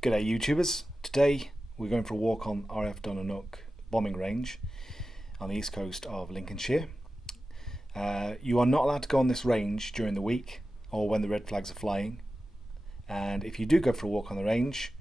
G'day YouTubers. Today we're going for a walk on RAF Donna Nook bombing range on the east coast of Lincolnshire. You are not allowed to go on this range during the week or when the red flags are flying, and if you do go for a walk on the range,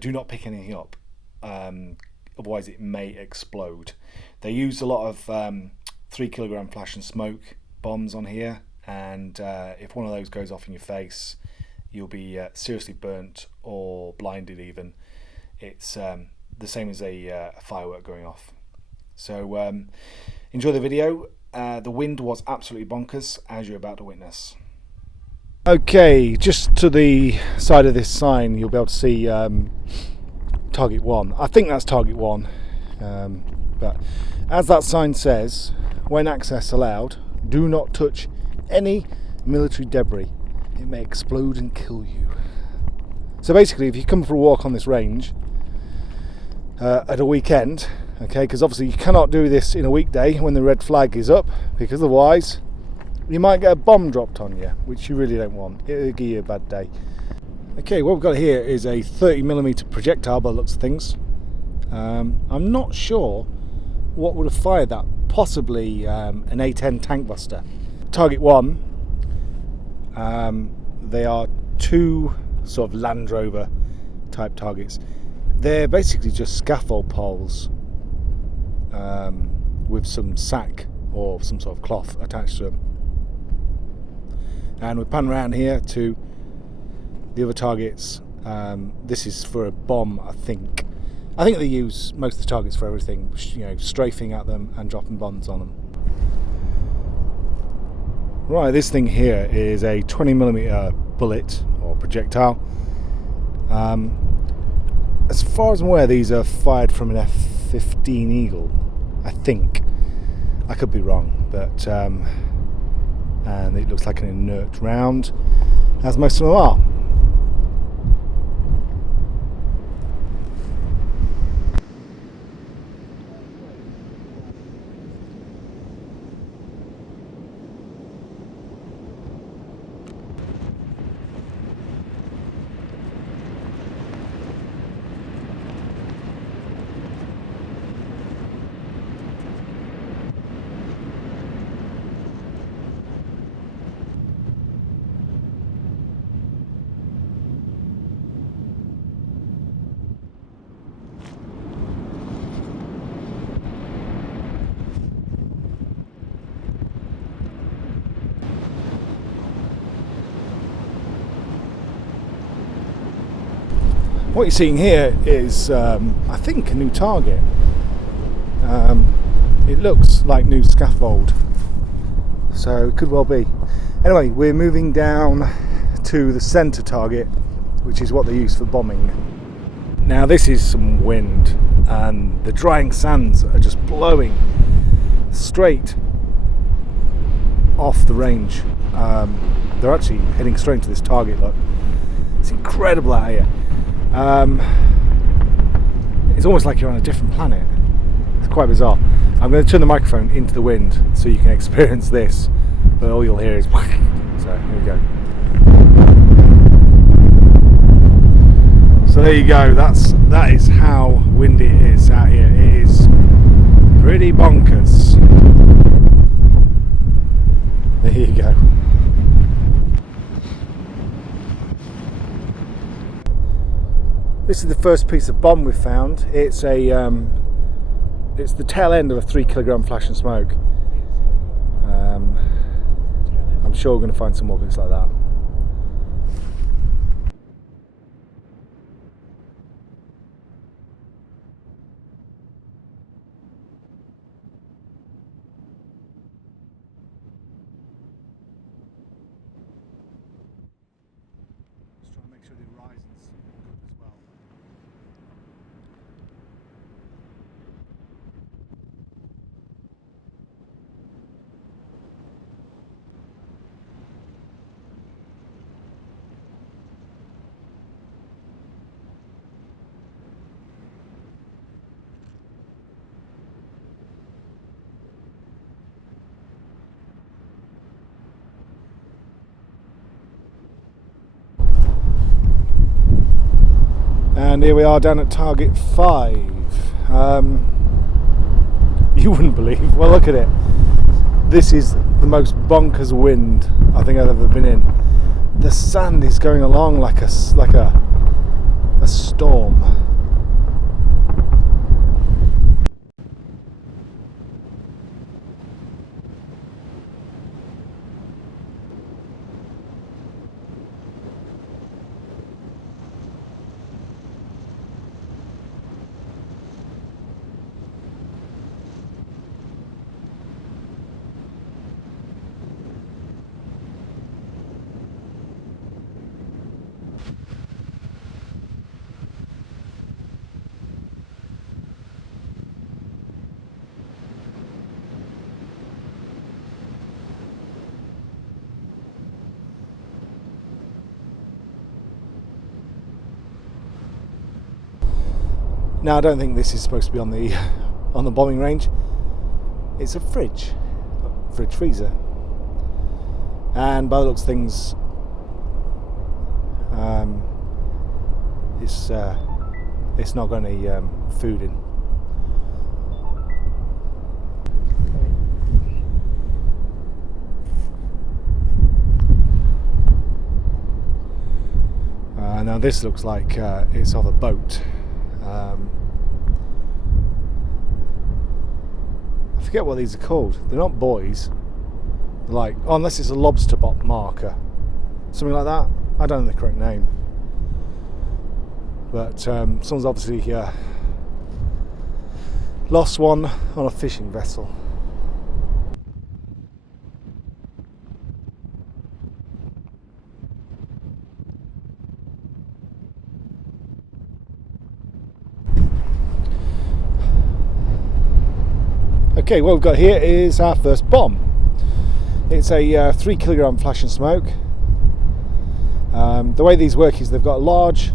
do not pick anything up, otherwise it may explode. They use a lot of 3 kilogram flash and smoke bombs on here, and if one of those goes off in your face, you'll be seriously burnt or blinded even. It's the same as a firework going off. So enjoy the video. The wind was absolutely bonkers, as you're about to witness. Okay, just to the side of this sign you'll be able to see target 1. I think that's target 1, but as that sign says, when access allowed, do not touch any military debris. It may explode and kill you. So basically, if you come for a walk on this range at a weekend, okay, because obviously you cannot do this in a weekday when the red flag is up, because otherwise you might get a bomb dropped on you, which you really don't want. It'll give you a bad day. Okay, what we've got here is a 30mm projectile by the looks of things. I'm not sure what would have fired that. Possibly an A10 tank buster. Target 1. They are 2 sort of Land Rover type targets. They're basically just scaffold poles with some sack or some sort of cloth attached to them. And we pan around here to the other targets. This is for a bomb, I think. I think they use most of the targets for everything, you know, strafing at them and dropping bombs on them. Right, this thing here is a 20mm bullet or projectile. As far as I'm aware, these are fired from an F-15 Eagle, I think. I could be wrong, but and it looks like an inert round, as most of them are. What you're seeing here is, I think, a new target. It looks like new scaffold, so it could well be. Anyway, we're moving down to the centre target, which is what they use for bombing. Now this is some wind, and the drying sands are just blowing straight off the range. They're actually heading straight into this target, look. It's incredible out here. It's almost like you're on a different planet. It's quite bizarre. I'm going to turn the microphone into the wind so you can experience this, but all you'll hear is so here we go. So there you go. That is how windy it is out here. It is pretty bonkers. There you go. This is the first piece of bomb we've found. It's it's the tail end of a 3 kilogram flash and smoke. I'm sure we're going to find some more bits like that. Just trying to make sure the horizon's good as well. And here we are down at target 5. You wouldn't believe, well look at it. This is the most bonkers wind I think I've ever been in. The sand is going along like a storm. Now I don't think this is supposed to be on the bombing range. It's a fridge freezer, and by the looks of things, it's not got any food in. Now this looks like it's off a boat. I forget what these are called. They're not buoys. They're like, oh, unless it's a lobster bot marker, something like that. I don't know the correct name, but someone's obviously lost one on a fishing vessel. Okay, what we've got here is our first bomb. It's a 3 kilogram flash and smoke. The way these work is they've got a large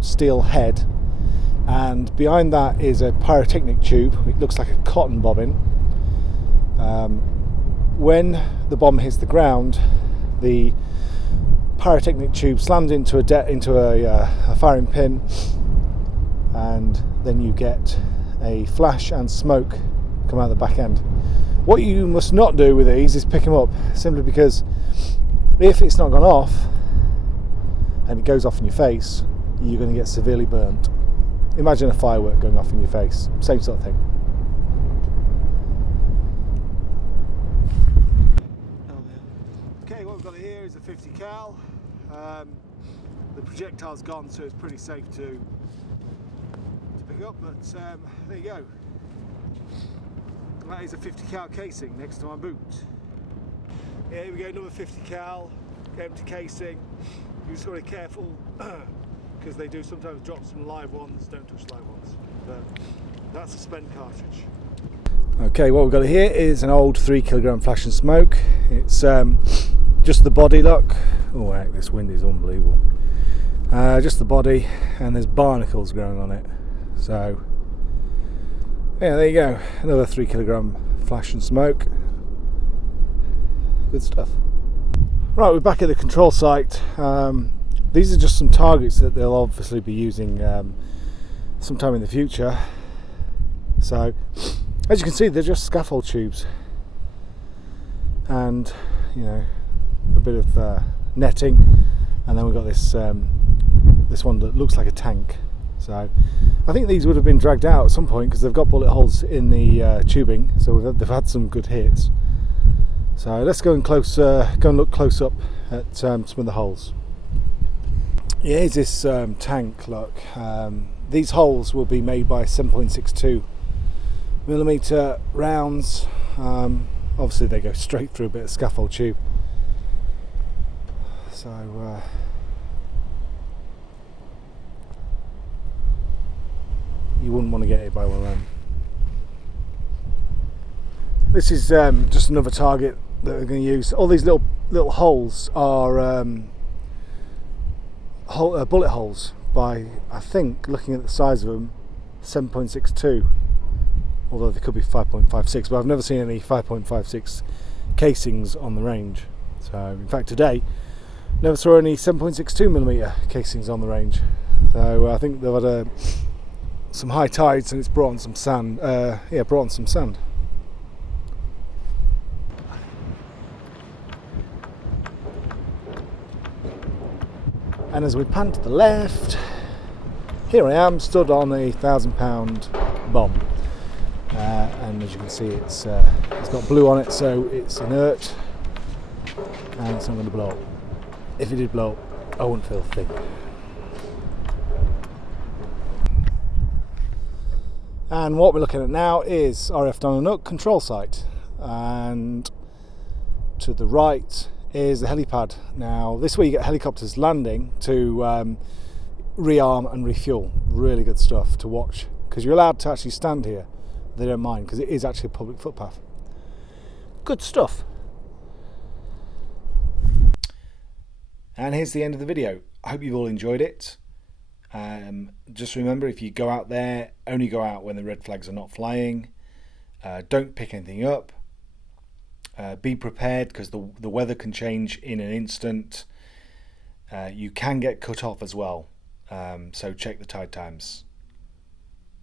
steel head, and behind that is a pyrotechnic tube. It looks like a cotton bobbin. When the bomb hits the ground, the pyrotechnic tube slams into a firing pin, and then you get a flash and smoke come out the back end. What you must not do with these is pick them up, simply because if it's not gone off and it goes off in your face, you're going to get severely burnt. Imagine a firework going off in your face, same sort of thing. Okay, what we've got here is a 50 cal. The projectile's gone, so it's pretty safe to pick up, but there you go. That is a 50 cal casing next to my boot. Yeah, here we go, another 50 cal, empty casing. Be sort of careful because they do sometimes drop some live ones. Don't touch live ones. But that's a spent cartridge. Okay, what we've got here is an old 3 kilogram flash and smoke. It's just the body, look. Oh heck, this wind is unbelievable. Just the body, and there's barnacles growing on it. So yeah, there you go, another 3 kilogram flash and smoke. Good stuff. Right, we're back at the control site. These are just some targets that they'll obviously be using sometime in the future. So, as you can see, they're just scaffold tubes, and you know, a bit of netting, and then we've got this this one that looks like a tank. So I think these would have been dragged out at some point because they've got bullet holes in the tubing, so they've had some good hits. So let's go and look close up at some of the holes. Yeah, here's this tank, look. These holes will be made by 7.62 millimeter rounds. Obviously they go straight through a bit of scaffold tube. So you wouldn't want to get hit by one of them. This is just another target that we're going to use. All these little holes are bullet holes by, I think, looking at the size of them, 7.62. Although they could be 5.56, but I've never seen any 5.56 casings on the range. So, in fact, today, never saw any 7.62 millimeter casings on the range. So I think they've had some high tides and it's brought on some sand. Brought on some sand. And as we pan to the left, here I am, stood on a £1,000 bomb. And as you can see, it's got blue on it, so it's inert and it's not going to blow up. If it did blow up, I wouldn't feel a thing. And what we're looking at now is RAF Donna nook control site, and to the right is the helipad. Now this way you get helicopters landing to rearm and refuel. Really good stuff to watch, because you're allowed to actually stand here. They don't mind, because it is actually a public footpath. Good stuff. And here's the end of the video. I hope you've all enjoyed it. Just remember, if you go out there, only go out when the red flags are not flying. Don't pick anything up. Be prepared, because the weather can change in an instant. You can get cut off as well, so check the tide times.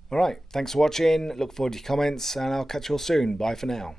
Alright, thanks for watching, look forward to your comments, and I'll catch you all soon. Bye for now.